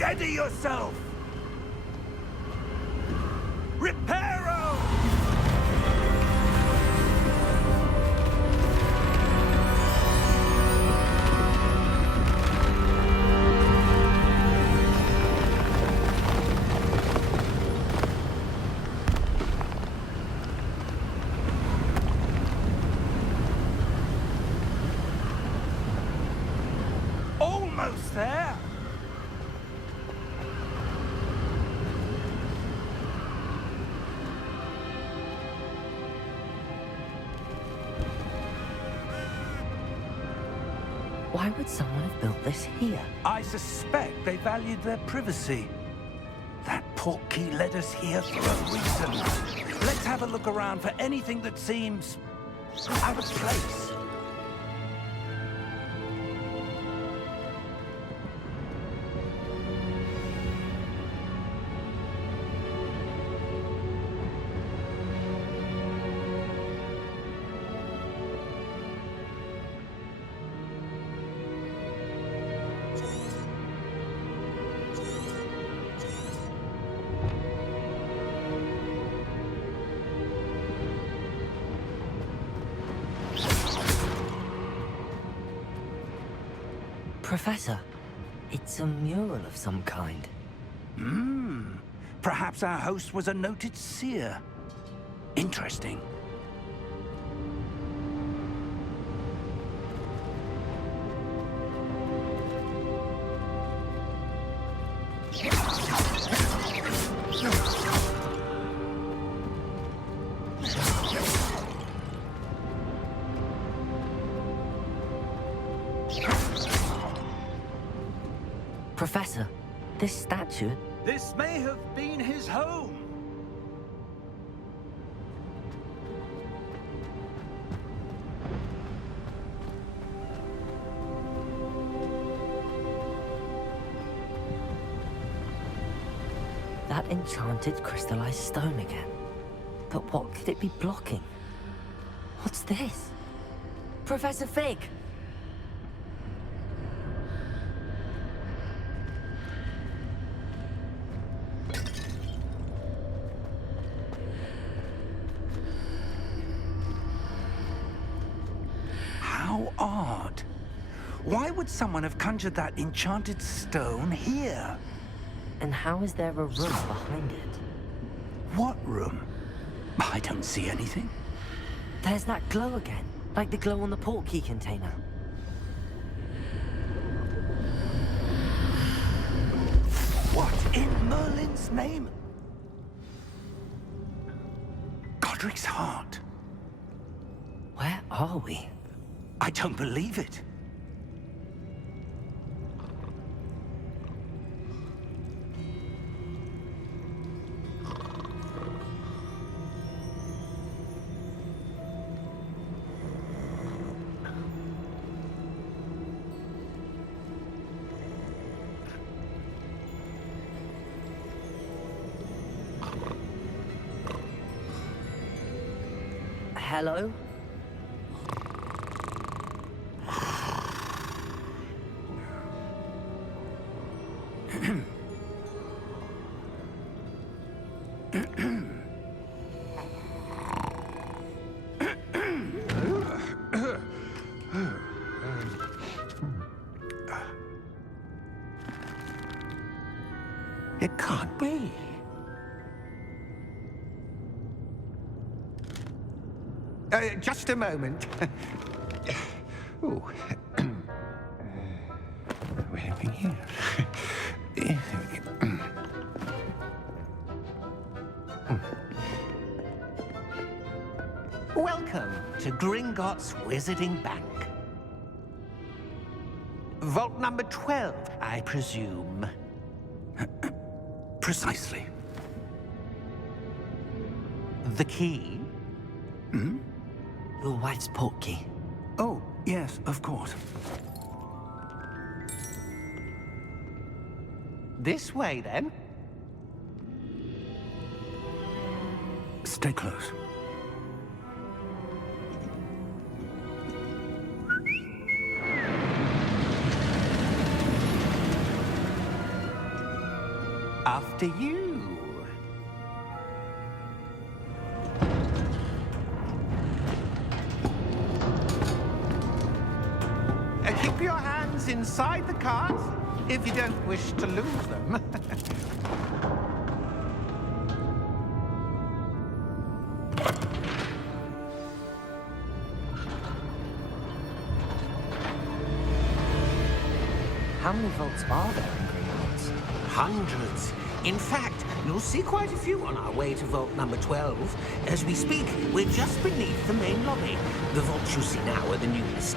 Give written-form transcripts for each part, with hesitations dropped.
Steady yourself! Reparo! Almost there! Why would someone have built this here? I suspect they valued their privacy. That portkey led us here for a reason. Let's have a look around for anything that seems out of place. Professor, it's a mural of some kind. Perhaps our host was a noted seer. Interesting. Professor, this statue... This may have been his home. That enchanted crystallized stone again. But what could it be blocking? What's this? Professor Fig! How odd. Why would someone have conjured that enchanted stone here? And how is there a room behind it? What room? I don't see anything. There's that glow again, like the glow on the portkey container. What in Merlin's name? Godric's heart. Where are we? I don't believe it. Hello? It can't be. Just a moment. Oh. Anything here? Welcome to Gringotts Wizarding Bank. Vault number 12, I presume. Precisely. The key? Your wife's portkey. Oh, yes, of course. This way, then. Stay close. After you. Keep your hands inside the cart if you don't wish to lose them. How many vaults are there in Hogwarts? Hundreds. In fact, you'll see quite a few on our way to vault number 12. As we speak, we're just beneath the main lobby. The vaults you see now are the newest.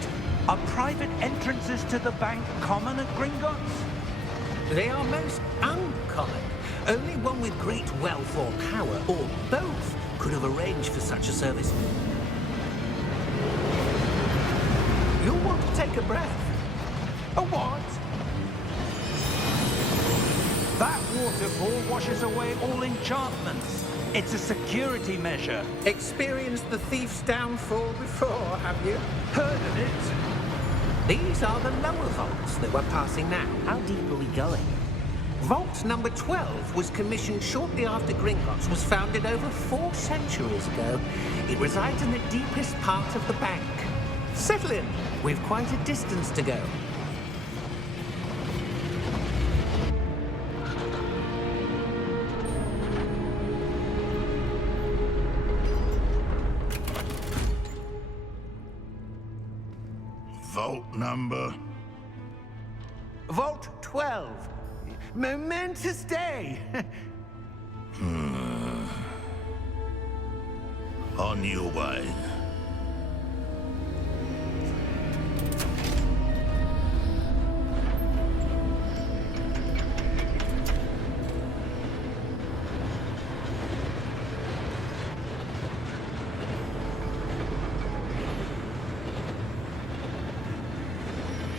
Are private entrances to the bank common at Gringotts? They are most uncommon. Only one with great wealth or power, or both, could have arranged for such a service. You'll want to take a breath. A what? That waterfall washes away all enchantments. It's a security measure. Experienced the thief's downfall before, have you? Heard of it? These are the lower vaults that we're passing now. How deep are we going? Vault number 12 was commissioned shortly after Gringotts was founded over 4 centuries ago. It resides in the deepest part of the bank. Settle in. We've quite a distance to go. Vault number? Vault 12. Momentous day. On your way.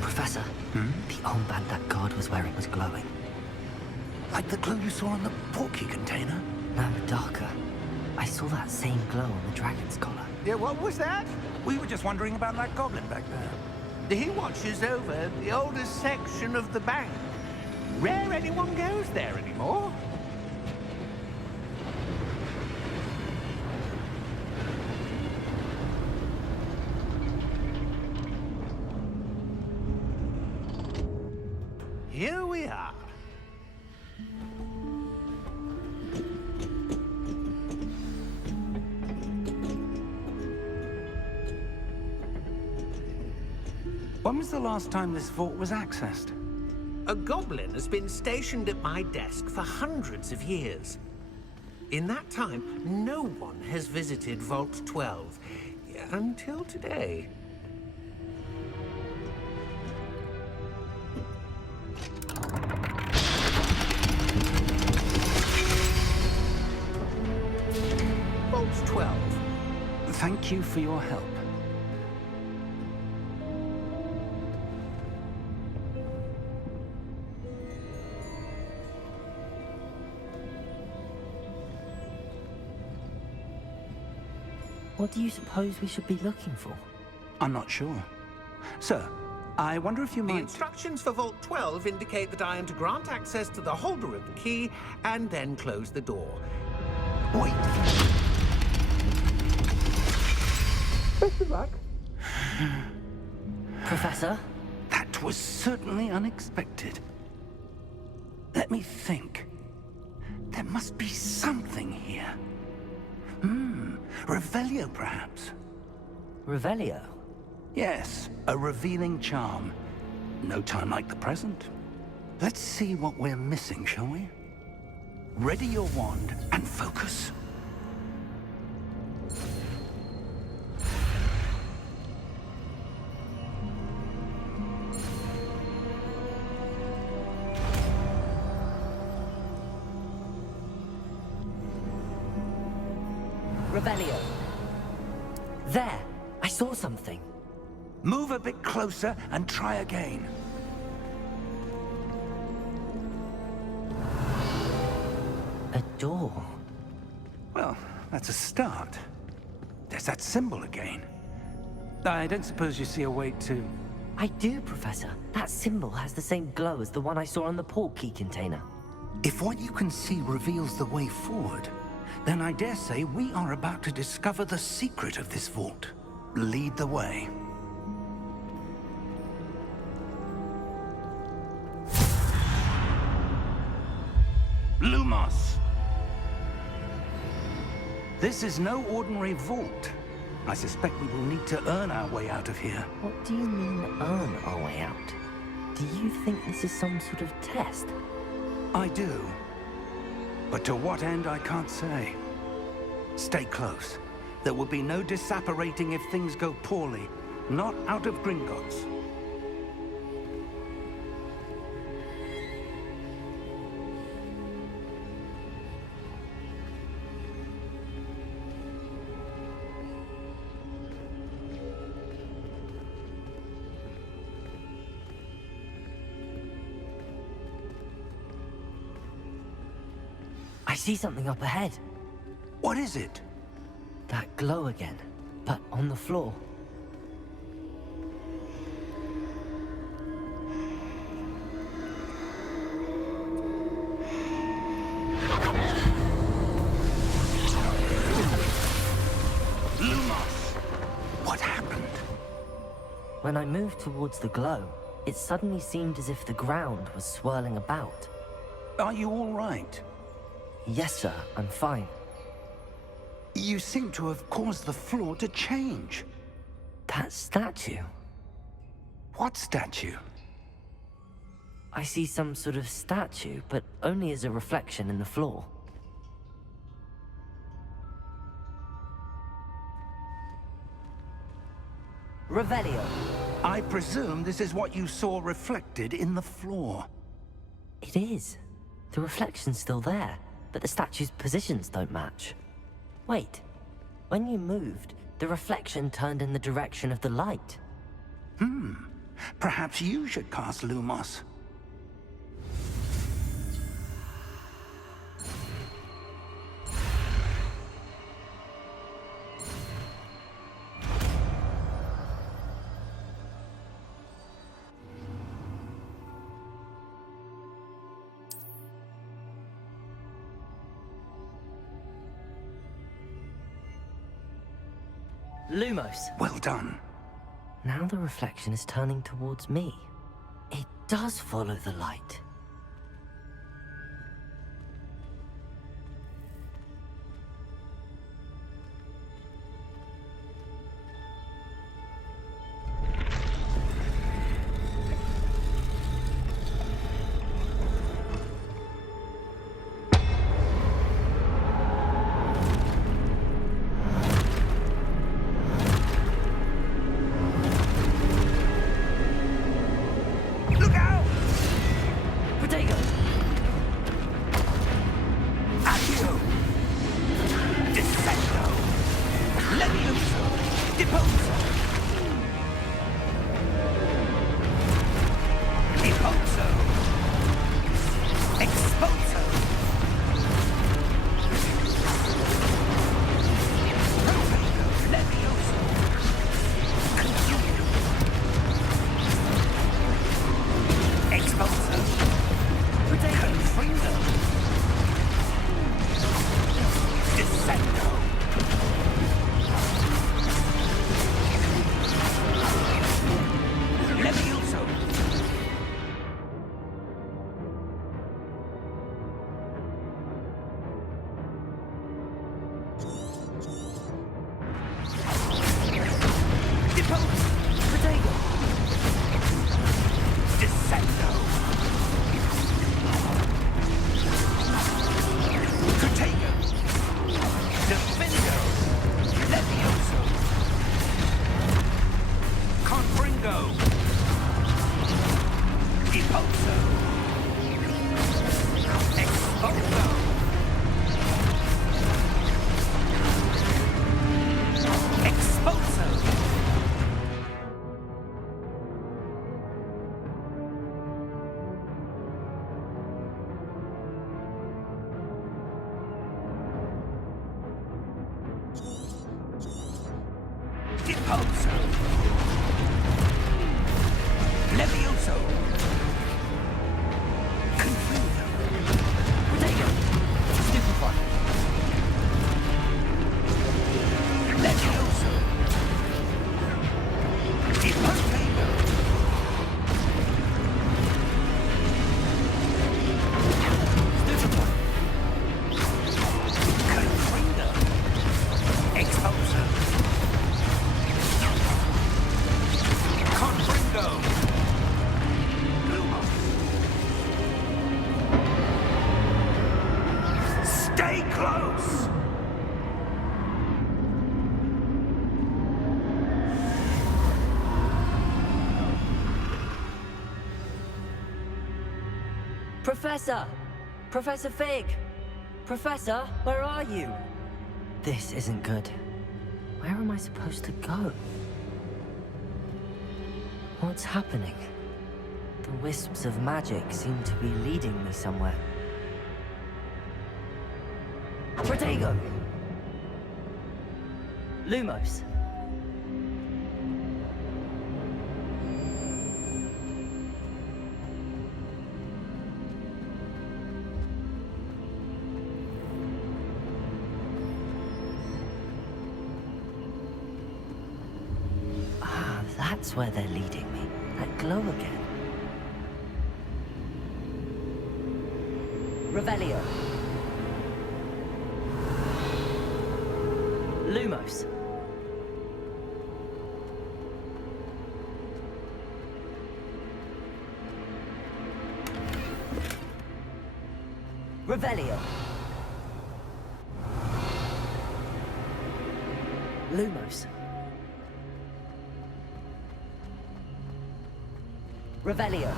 Professor, the armband that guard was wearing was glowing. Like the glow you saw on the portkey container? No, darker. I saw that same glow on the dragon's collar. Yeah, what was that? We were just wondering about that goblin back there. He watches over the oldest section of the bank. Rare anyone goes there anymore. Here we are. When was the last time this vault was accessed? A goblin has been stationed at my desk for hundreds of years. In that time, no one has visited Vault 12 until today. Vault 12. Thank you for your help. What do you suppose we should be looking for? I'm not sure. Sir, I wonder if you The might... instructions for Vault 12 indicate that I am to grant access to the holder of the key and then close the door. Wait! Best of luck. Professor? That was certainly unexpected. Let me think. There must be something here. Revelio, perhaps? Revelio? Yes, a revealing charm. No time like the present. Let's see what we're missing, shall we? Ready your wand and focus. Revelio. There! I saw something. Move a bit closer and try again. A door. Well, that's a start. There's that symbol again. I don't suppose you see a way to... I do, Professor. That symbol has the same glow as the one I saw on the portkey container. If what you can see reveals the way forward, then I dare say we are about to discover the secret of this vault. Lead the way. Lumos! This is no ordinary vault. I suspect we will need to earn our way out of here. What do you mean, earn our way out? Do you think this is some sort of test? I do. But to what end, I can't say. Stay close. There will be no disapparating if things go poorly. Not out of Gringotts. I see something up ahead. What is it? That glow again, but on the floor. Lumos! What happened? When I moved towards the glow, it suddenly seemed as if the ground was swirling about. Are you all right? Yes, sir, I'm fine. You seem to have caused the floor to change. That statue? What statue? I see some sort of statue, but only as a reflection in the floor. Revelio. I presume this is what you saw reflected in the floor. It is. The reflection's still there, but the statue's positions don't match. Wait. When you moved, the reflection turned in the direction of the light. Perhaps you should cast Lumos. Lumos. Well done. Now the reflection is turning towards me. It does follow the light. Look out! Protego! Accio! Descendo! Levioso! Deposo! Deposo! Exposo! Protego! Levioso! Confuso! Exposo! Confringo! Descendo! Levioso! Deposo! Protego! Descendo! Protego! Defendo! Levioso! Confringo! Deposo! Exposo! Exposo! Deposo! Levioso! Confringo! Professor! Professor Fig! Professor, where are you? This isn't good. Where am I supposed to go? What's happening? The wisps of magic seem to be leading me somewhere. Protego! Lumos! That's where they're leading me. That glow again. Revelio. Lumos. Revelio. Lumos. Revelio.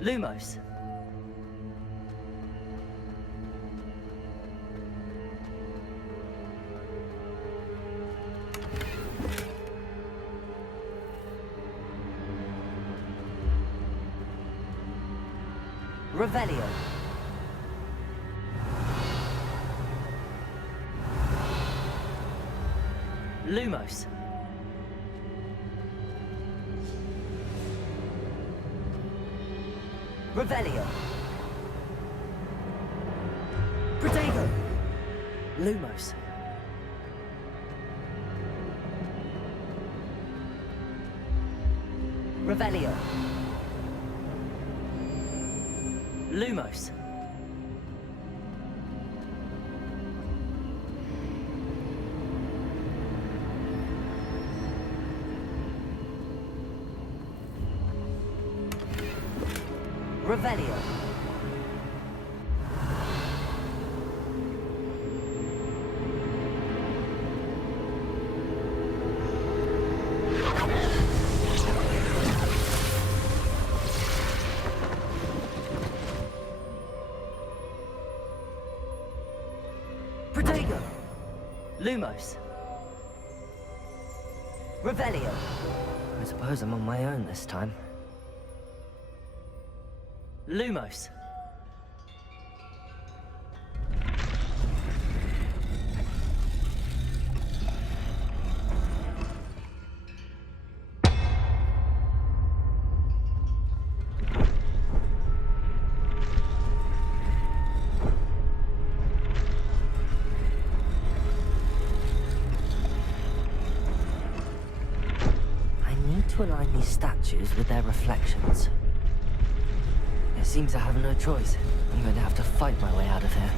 Lumos. Revelio. Lumos. Revelio. Protego. Lumos. Revelio. Lumos. Revelio. Protego. Lumos. Revelio. I suppose I'm on my own this time. Lumos. I need to align these statues with their reflections. It seems I have no choice. I'm going to have to fight my way out of here.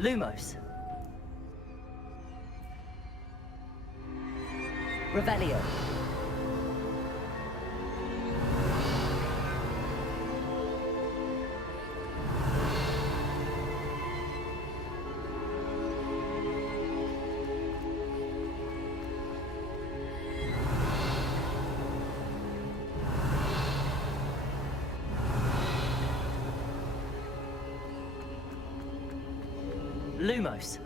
Lumos. Revelio. Lumos.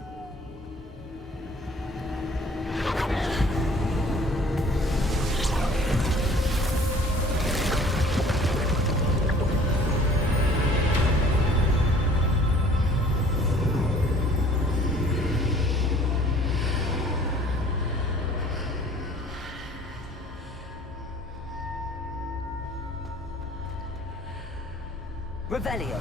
Revelio.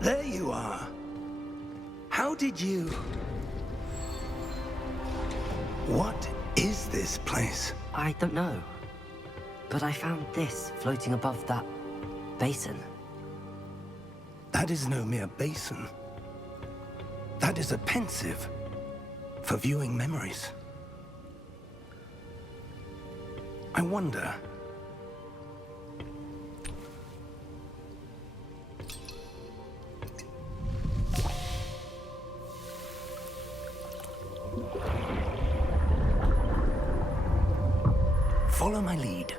There you are. How did you... What is this place? I don't know. But I found this floating above that basin. That is no mere basin. That is a pensive for viewing memories. I wonder... Follow my lead.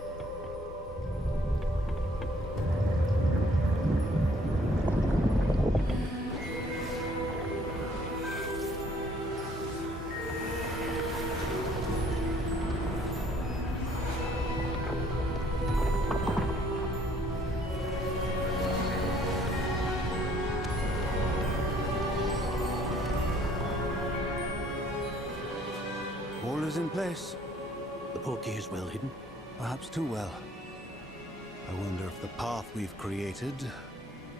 All is in place. The portkey is well hidden. Perhaps too well. I wonder if the path we've created...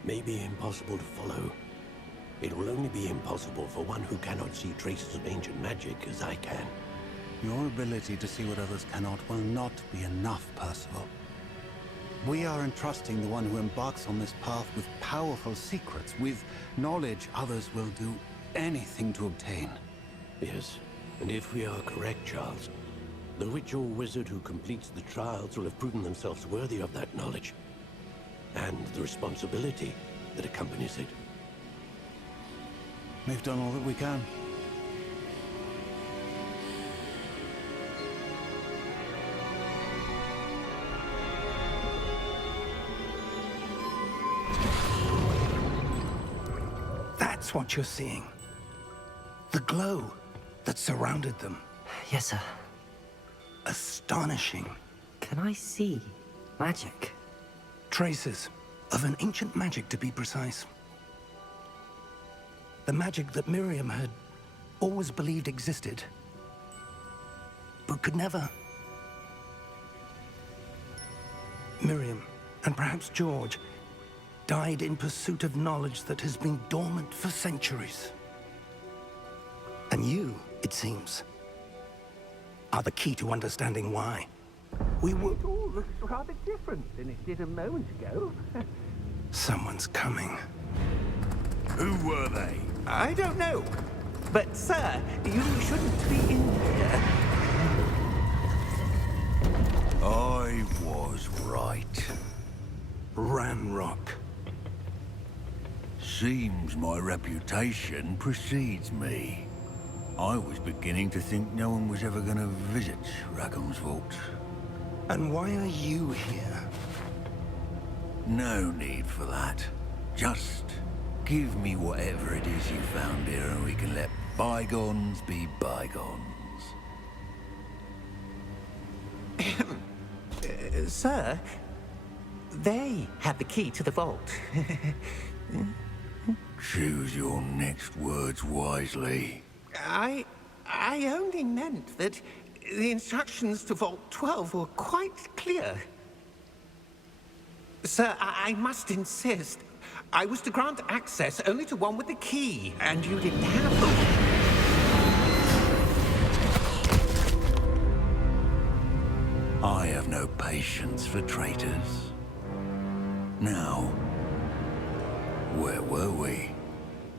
May be impossible to follow. It will only be impossible for one who cannot see traces of ancient magic as I can. Your ability to see what others cannot will not be enough, Percival. We are entrusting the one who embarks on this path with powerful secrets, with knowledge others will do anything to obtain. Yes, and if we are correct, Charles, the witch or wizard who completes the trials will have proven themselves worthy of that knowledge, and the responsibility that accompanies it. We've done all that we can. That's what you're seeing. The glow that surrounded them. Yes, sir. Astonishing. Can I see magic? Traces of an ancient magic, to be precise. The magic that Miriam had always believed existed, but could never. Miriam, and perhaps George, died in pursuit of knowledge that has been dormant for centuries. And you, it seems, are the key to understanding why. We were... It all looks rather different than it did a moment ago. Someone's coming. Who were they? I don't know. But, sir, you shouldn't be in here. I was right. Ranrock. Seems my reputation precedes me. I was beginning to think no one was ever going to visit Rackham's vault. And why are you here? No need for that. Just give me whatever it is you found here and we can let bygones be bygones. Sir, they had the key to the vault. Choose your next words wisely. I only meant that the instructions to Vault 12 were quite clear. Sir, I must insist. I was to grant access only to one with the key, and you didn't have them. I have no patience for traitors. Now, where were we?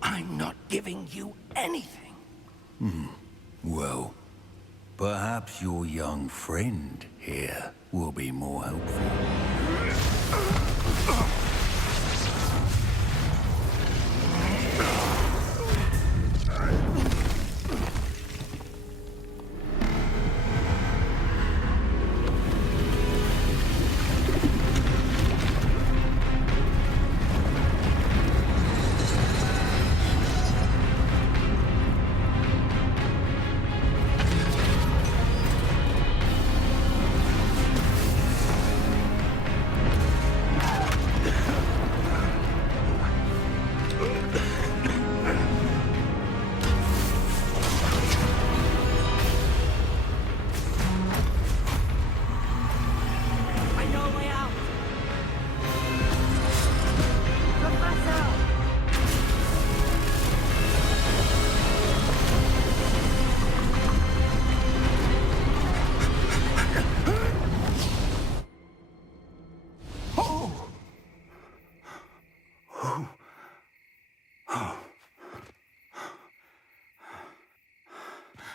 I'm not giving you anything. Well, perhaps your young friend here will be more helpful.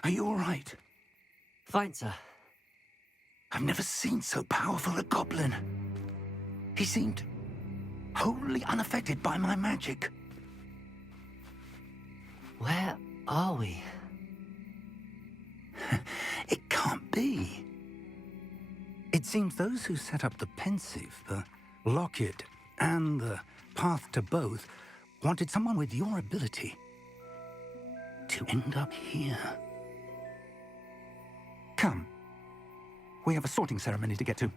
Are you all right? Fine, sir. I've never seen so powerful a goblin. He seemed wholly unaffected by my magic. Where are we? It can't be. It seems those who set up the pensive, the locket, and the path to both wanted someone with your ability to end up here. Come. We have a sorting ceremony to get to.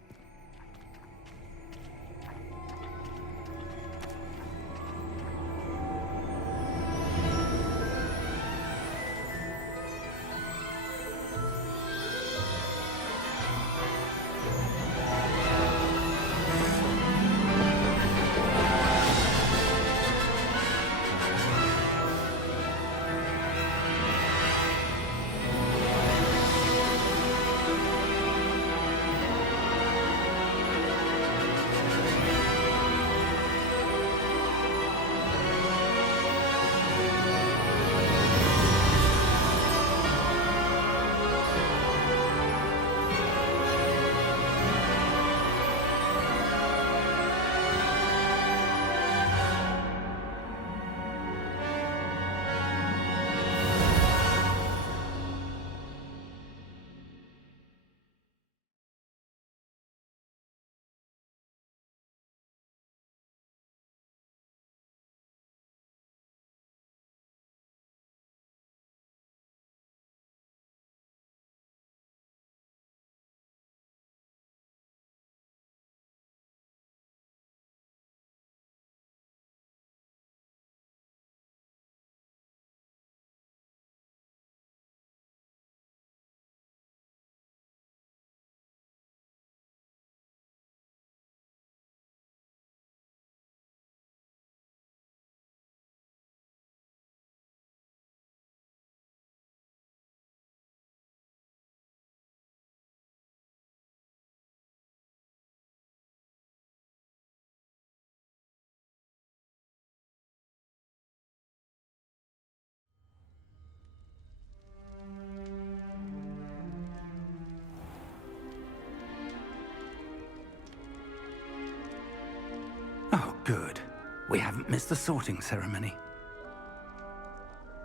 Oh, good. We haven't missed the sorting ceremony.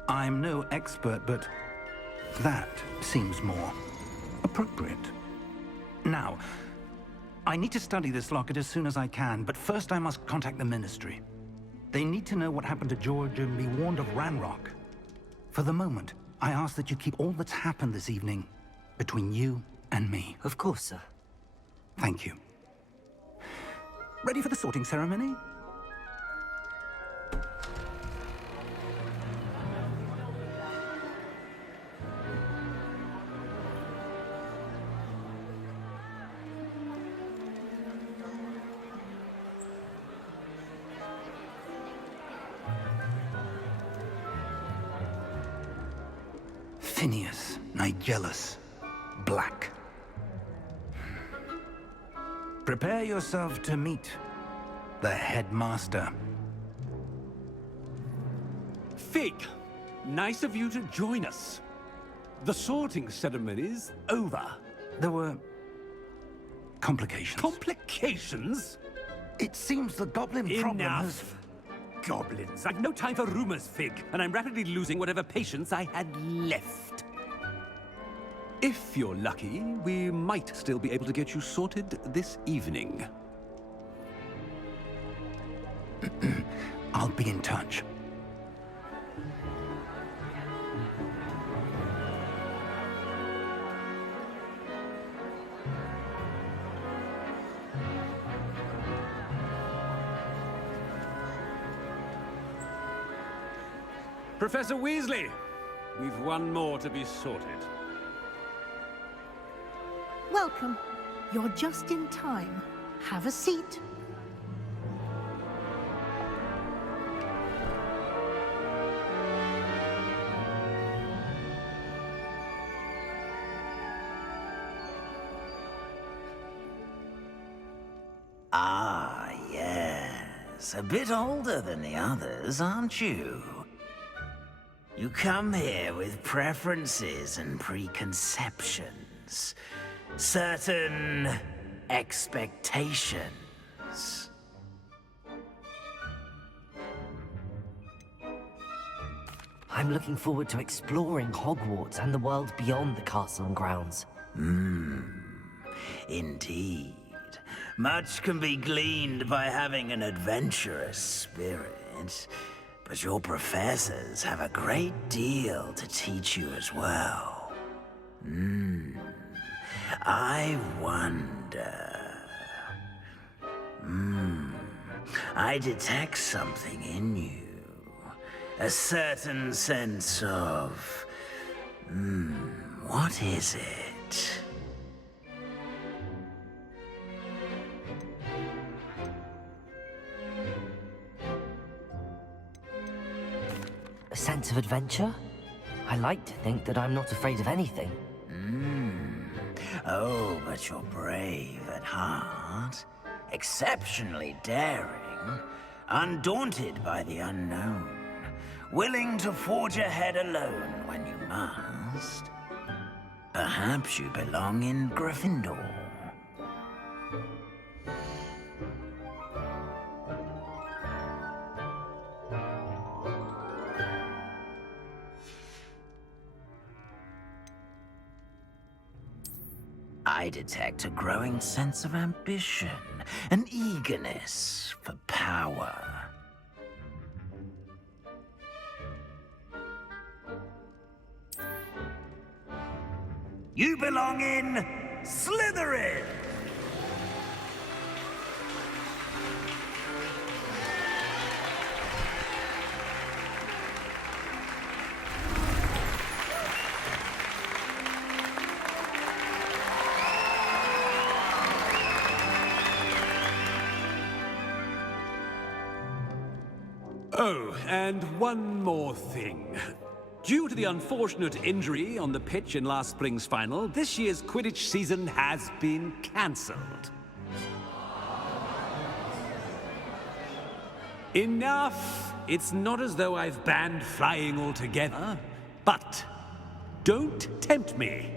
I'm no expert, but that seems more appropriate. Now, I need to study this locket as soon as I can, but first I must contact the Ministry. They need to know what happened to George and be warned of Ranrock. For the moment, I ask that you keep all that's happened this evening between you and me. Of course, sir. Thank you. Ready for the sorting ceremony? Phineas, Nigellus, Black. Prepare yourself to meet the headmaster. Fig, nice of you to join us. The sorting ceremony's over. There were complications. Complications? It seems the goblin problem has... Enough! Goblins. I've no time for rumors, Fig, and I'm rapidly losing whatever patience I had left. If you're lucky, we might still be able to get you sorted this evening. I'll be in touch. Professor Weasley, we've one more to be sorted. Welcome. You're just in time. Have a seat. Ah, yes. A bit older than the others, aren't you? You come here with preferences and preconceptions. Certain expectations. I'm looking forward to exploring Hogwarts and the world beyond the castle and grounds. Indeed. Much can be gleaned by having an adventurous spirit, but your professors have a great deal to teach you as well. I wonder... I detect something in you. A certain sense of... what is it? A sense of adventure? I like to think that I'm not afraid of anything. Oh, but you're brave at heart. Exceptionally daring. Undaunted by the unknown. Willing to forge ahead alone when you must. Perhaps you belong in Gryffindor. I detect a growing sense of ambition, an eagerness for power. You belong in Slytherin! Oh, and one more thing. Due to the unfortunate injury on the pitch in last spring's final, this year's Quidditch season has been cancelled. Enough! It's not as though I've banned flying altogether, but don't tempt me.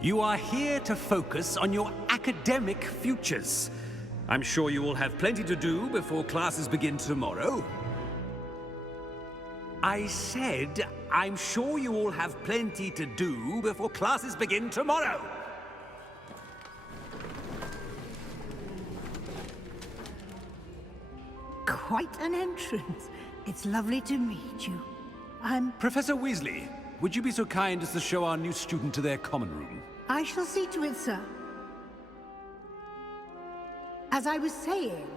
You are here to focus on your academic futures. I'm sure you will have plenty to do before classes begin tomorrow. I said, I'm sure you all have plenty to do before classes begin tomorrow. Quite an entrance. It's lovely to meet you. Professor Weasley, would you be so kind as to show our new student to their common room? I shall see to it, sir. As I was saying,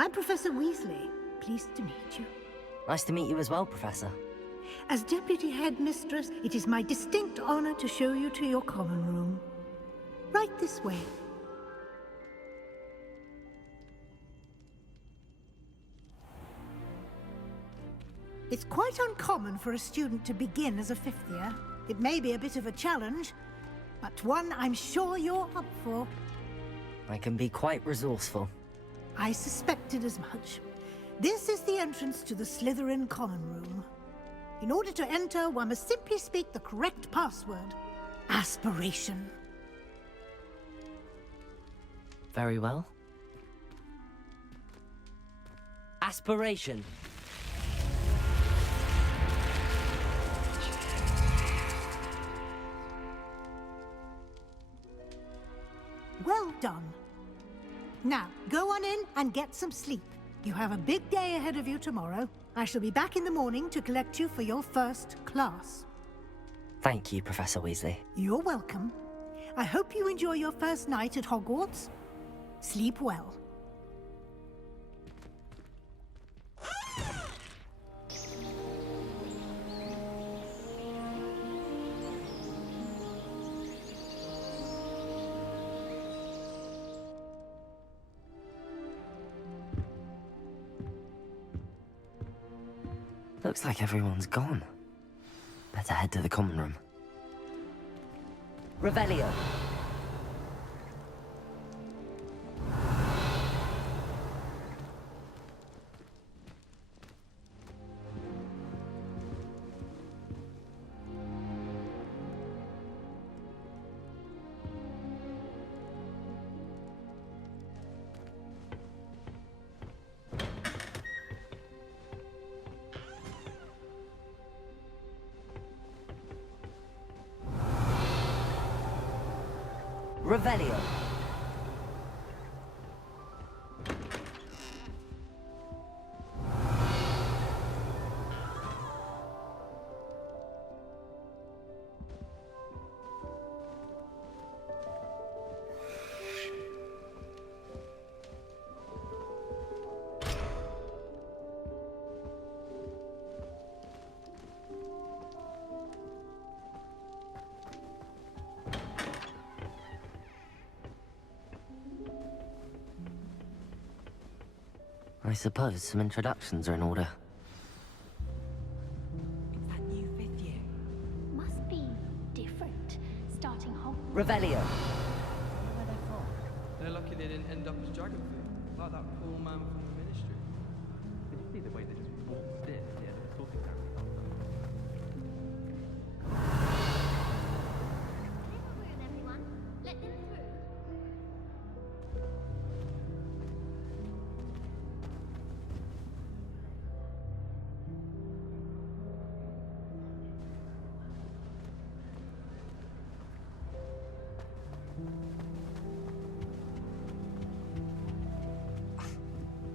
I'm Professor Weasley. Pleased to meet you. Nice to meet you as well, Professor. As Deputy Headmistress, it is my distinct honor to show you to your common room. Right this way. It's quite uncommon for a student to begin as a fifth year. It may be a bit of a challenge, but one I'm sure you're up for. I can be quite resourceful. I suspected as much. This is the entrance to the Slytherin common room. In order to enter, one must simply speak the correct password. Aspiration. Very well. Aspiration. Well done. Now, go on in and get some sleep. You have a big day ahead of you tomorrow. I shall be back in the morning to collect you for your first class. Thank you, Professor Weasley. You're welcome. I hope you enjoy your first night at Hogwarts. Sleep well. Looks like everyone's gone. Better head to the common room. Revelio. Revelio. I suppose some introductions are in order. It's that new fifth year. Must be different, starting Hogwarts. Revelio. Where they're from. They're lucky they didn't end up as dragon food, like that poor man from the ministry. Did you see the way they just walked in at the end of the talking down? Little room, everyone. Let them through.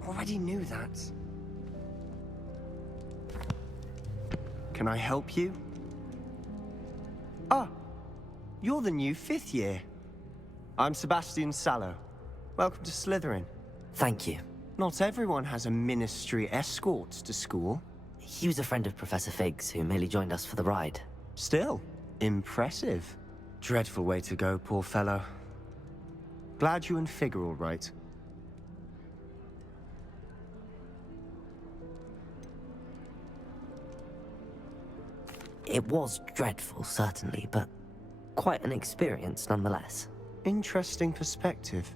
Already knew that. Can I help you? Ah, you're the new fifth year. I'm Sebastian Sallow. Welcome to Slytherin. Thank you. Not everyone has a ministry escort to school. He was a friend of Professor Fig's who merely joined us for the ride. Still, impressive. Dreadful way to go, poor fellow. Glad you and Fig are all right. It was dreadful, certainly, but quite an experience nonetheless. Interesting perspective.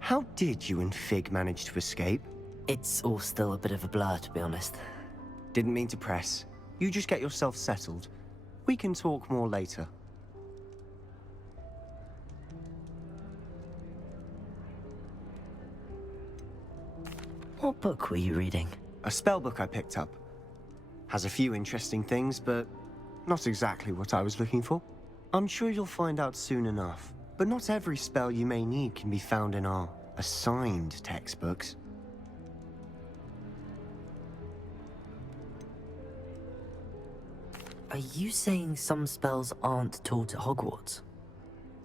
How did you and Fig manage to escape? It's all still a bit of a blur, to be honest. Didn't mean to press. You just get yourself settled. We can talk more later. What book were you reading? A spell book I picked up. Has a few interesting things, but not exactly what I was looking for. I'm sure you'll find out soon enough. But not every spell you may need can be found in our assigned textbooks. Are you saying some spells aren't taught at Hogwarts?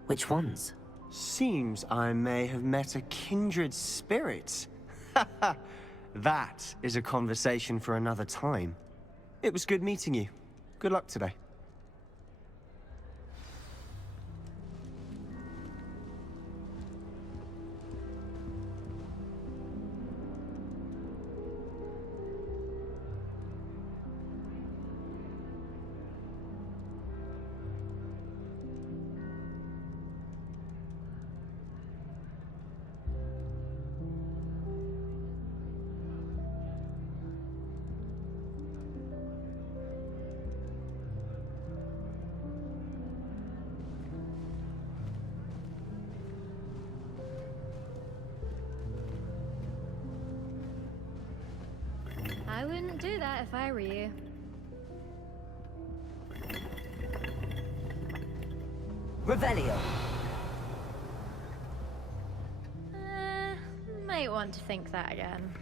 Which ones? Seems I may have met a kindred spirit. That is a conversation for another time. It was good meeting you. Good luck today. I wouldn't do that if I were you. Revelio. Might want to think that again.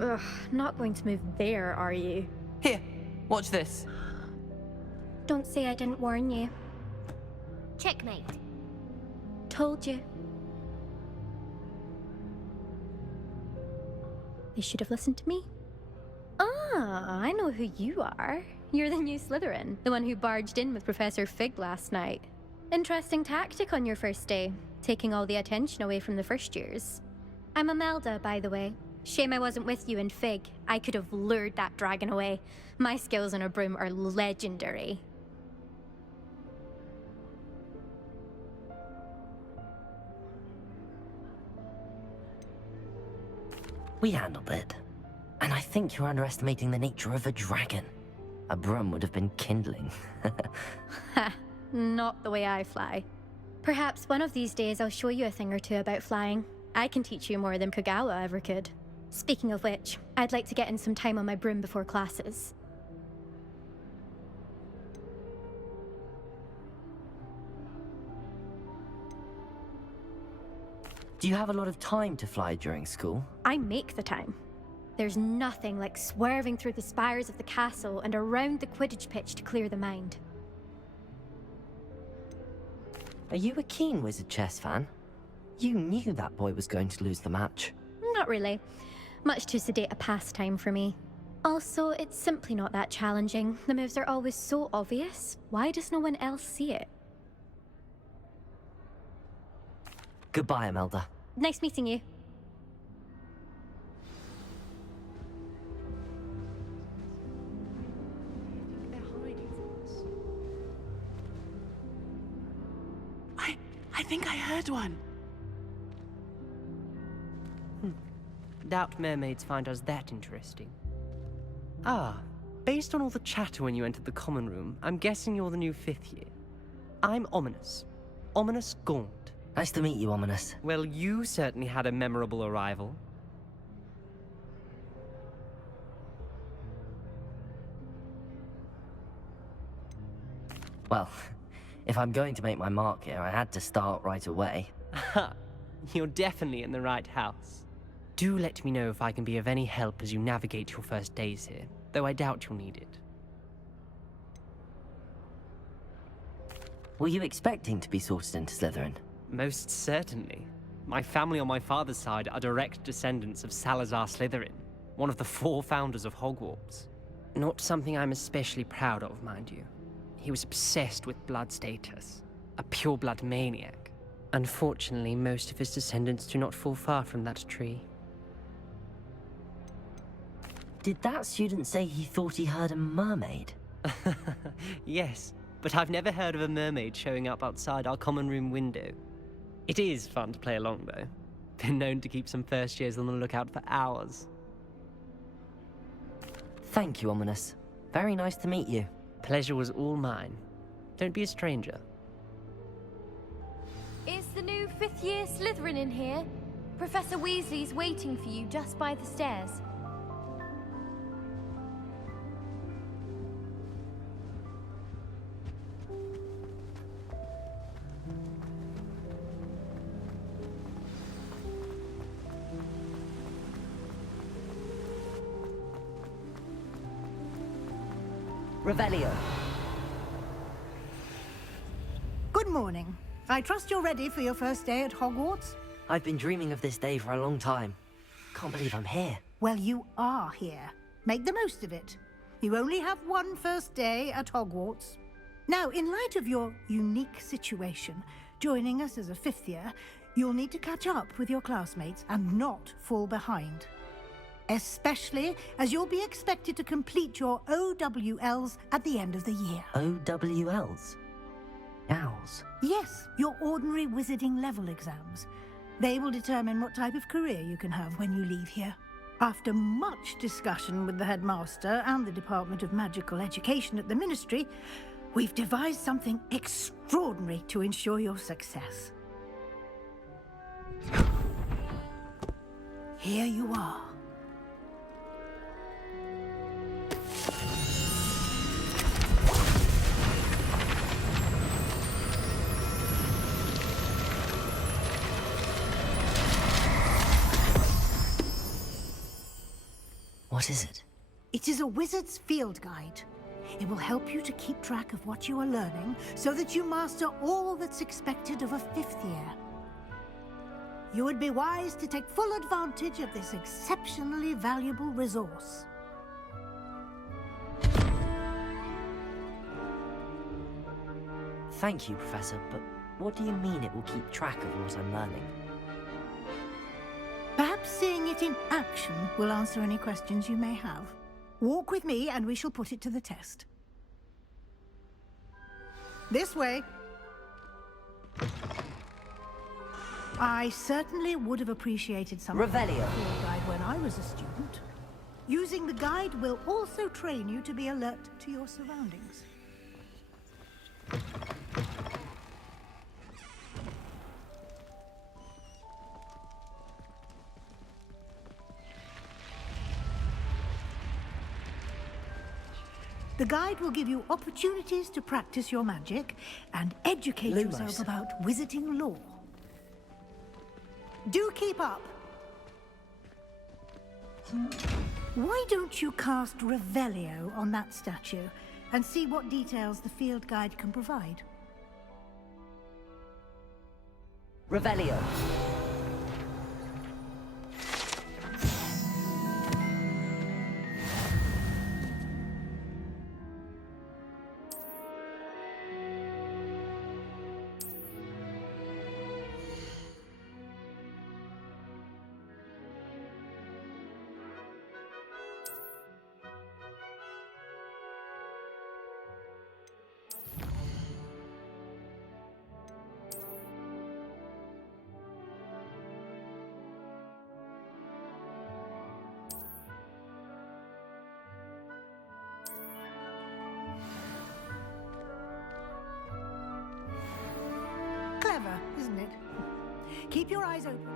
Ugh, not going to move there, are you? Here, watch this. Don't say I didn't warn you. Checkmate. Told you. They should have listened to me. Ah, I know who you are. You're the new Slytherin, the one who barged in with Professor Fig last night. Interesting tactic on your first day, taking all the attention away from the first years. I'm Imelda, by the way. Shame I wasn't with you in Fig. I could have lured that dragon away. My skills on a broom are legendary. We handled it. And I think you're underestimating the nature of a dragon. A broom would have been kindling. Ha, not the way I fly. Perhaps one of these days I'll show you a thing or two about flying. I can teach you more than Kagawa ever could. Speaking of which, I'd like to get in some time on my broom before classes. Do you have a lot of time to fly during school? I make the time. There's nothing like swerving through the spires of the castle and around the Quidditch pitch to clear the mind. Are you a keen Wizard Chess fan? You knew that boy was going to lose the match. Not really. Much too sedate a pastime for me. Also, it's simply not that challenging. The moves are always so obvious. Why does no one else see it? Goodbye, Imelda. Nice meeting you. I think I heard one. Doubt mermaids find us that interesting. Ah, based on all the chatter when you entered the common room, I'm guessing you're the new 5th year. I'm Ominous. Ominous Gaunt. Nice to meet you, Ominous. Well, you certainly had a memorable arrival. Well, if I'm going to make my mark here, I had to start right away. Ha! You're definitely in the right house. Do let me know if I can be of any help as you navigate your first days here, though I doubt you'll need it. Were you expecting to be sorted into Slytherin? Most certainly. My family on my father's side are direct descendants of Salazar Slytherin, one of the 4 founders of Hogwarts. Not something I'm especially proud of, mind you. He was obsessed with blood status, a pure-blood maniac. Unfortunately, most of his descendants do not fall far from that tree. Did that student say he thought he heard a mermaid? Yes, but I've never heard of a mermaid showing up outside our common room window. It is fun to play along, though. Been known to keep some first years on the lookout for hours. Thank you, Ominous. Very nice to meet you. Pleasure was all mine. Don't be a stranger. Is the new 5th year Slytherin in here? Professor Weasley's waiting for you just by the stairs. Revelio. Good morning. I trust you're ready for your first day at Hogwarts? I've been dreaming of this day for a long time. Can't believe I'm here. Well, you are here. Make the most of it. You only have one first day at Hogwarts. Now, in light of your unique situation, joining us as a fifth year, you'll need to catch up with your classmates and not fall behind. Especially as you'll be expected to complete your OWLs at the end of the year. OWLs? Owls? Yes, your ordinary wizarding level exams. They will determine what type of career you can have when you leave here. After much discussion with the headmaster and the Department of Magical Education at the Ministry, we've devised something extraordinary to ensure your success. Here you are. What is it? It is a wizard's field guide. It will help you to keep track of what you are learning so that you master all that's expected of a fifth year. You would be wise to take full advantage of this exceptionally valuable resource. Thank you, Professor, but what do you mean it will keep track of what I'm learning? Perhaps seeing it in action will answer any questions you may have. Walk with me and we shall put it to the test. This way. I certainly would have appreciated some Revelio. field guide when I was a student. Using the guide will also train you to be alert to your surroundings. The guide will give you opportunities to practice your magic and educate Lumos. yourself about wizarding lore. Do keep up. Why don't you cast Revelio on that statue and see what details the field guide can provide? Revelio. Clever, isn't it? Keep your eyes open.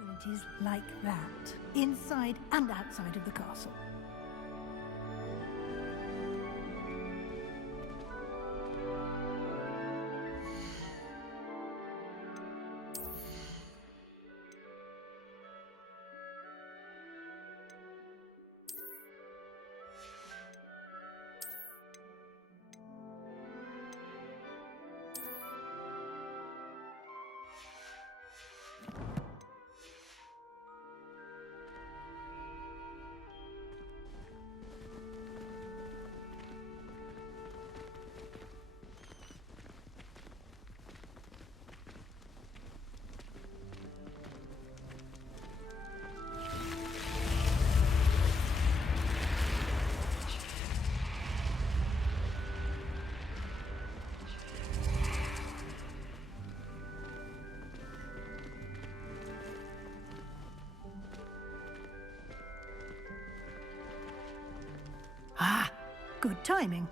opportunities like that, inside and outside of the castle. Ah, good timing.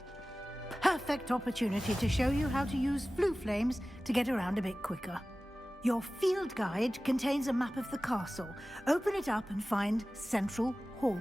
Perfect opportunity to show you how to use flue flames to get around a bit quicker. Your field guide contains a map of the castle. Open it up and find Central Hall.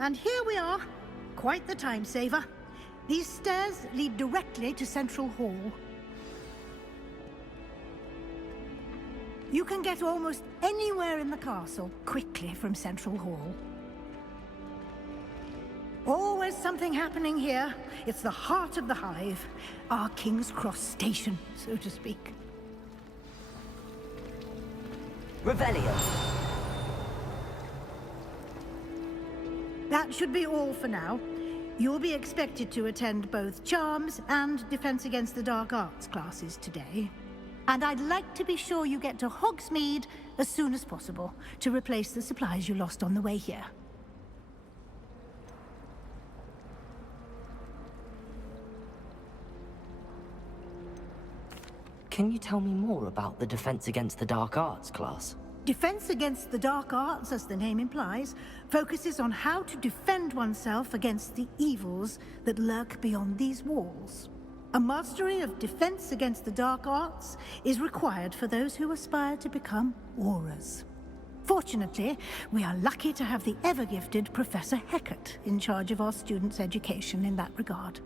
And here we are. Quite the time saver. These stairs lead directly to Central Hall. You can get almost anywhere in the castle quickly from Central Hall. Always something happening here. It's the heart of the Hive. Our King's Cross station, so to speak. Revelio. That should be all for now. You'll be expected to attend both Charms and Defense Against the Dark Arts classes today. And I'd like to be sure you get to Hogsmeade as soon as possible to replace the supplies you lost on the way here. Can you tell me more about the Defense Against the Dark Arts class? Defense Against the Dark Arts, as the name implies, focuses on how to defend oneself against the evils that lurk beyond these walls. A mastery of Defense Against the Dark Arts is required for those who aspire to become Aurors. Fortunately, we are lucky to have the ever-gifted Professor Hecat in charge of our students' education in that regard.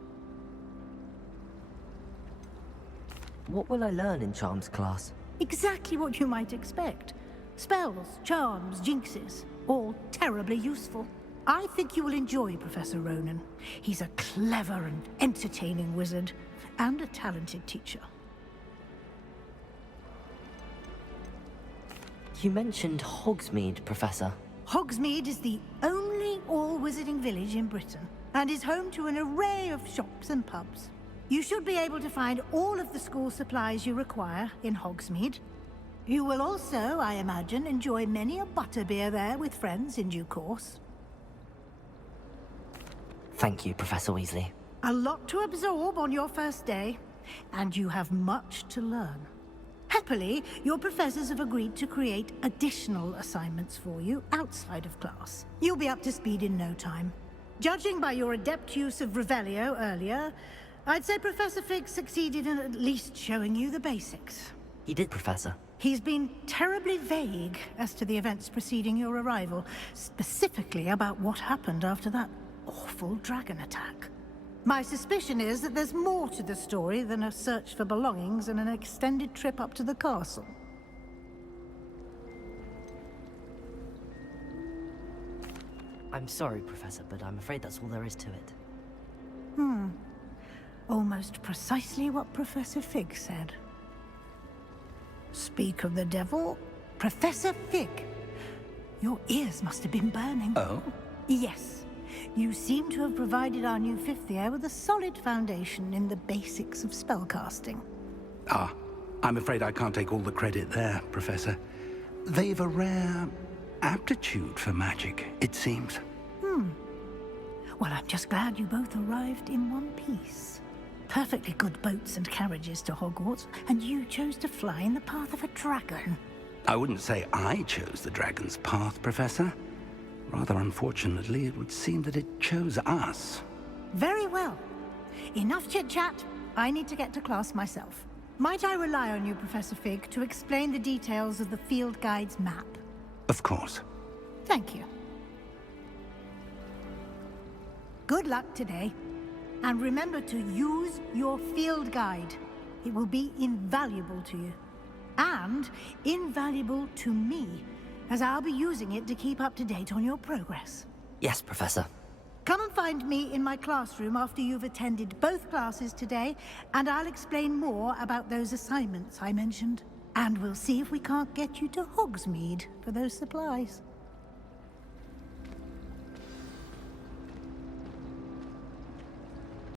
What will I learn in Charms class? Exactly what you might expect. Spells, charms, jinxes, all terribly useful. I think you will enjoy Professor Ronan. He's a clever and entertaining wizard, and a talented teacher. You mentioned Hogsmeade, Professor. Hogsmeade is the only all-wizarding village in Britain, and is home to an array of shops and pubs. You should be able to find all of the school supplies you require in Hogsmeade. You will also, I imagine, enjoy many a butterbeer there with friends in due course. Thank you, Professor Weasley. A lot to absorb on your first day, and you have much to learn. Happily, your professors have agreed to create additional assignments for you outside of class. You'll be up to speed in no time. Judging by your adept use of Revelio earlier, I'd say Professor Fig succeeded in at least showing you the basics. He did, Professor. He's been terribly vague as to the events preceding your arrival, specifically about what happened after that awful dragon attack. My suspicion is that there's more to the story than a search for belongings and an extended trip up to the castle. I'm sorry, Professor, but I'm afraid that's all there is to it. Almost precisely what Professor Fig said. Speak of the devil, Professor Fig. Your ears must have been burning. Oh? Yes. You seem to have provided our new fifth year with a solid foundation in the basics of spellcasting. Ah, I'm afraid I can't take all the credit there, Professor. They've a rare aptitude for magic, it seems. Well, I'm just glad you both arrived in one piece. Perfectly good boats and carriages to Hogwarts, and you chose to fly in the path of a dragon. I wouldn't say I chose the dragon's path, Professor. Rather unfortunately, it would seem that it chose us. Very well. Enough chit-chat. I need to get to class myself. Might I rely on you, Professor Fig, to explain the details of the field guide's map? Of course. Thank you. Good luck today. And remember to use your field guide. It will be invaluable to you. And invaluable to me, as I'll be using it to keep up to date on your progress. Yes, Professor. Come and find me in my classroom after you've attended both classes today, and I'll explain more about those assignments I mentioned. And we'll see if we can't get you to Hogsmeade for those supplies.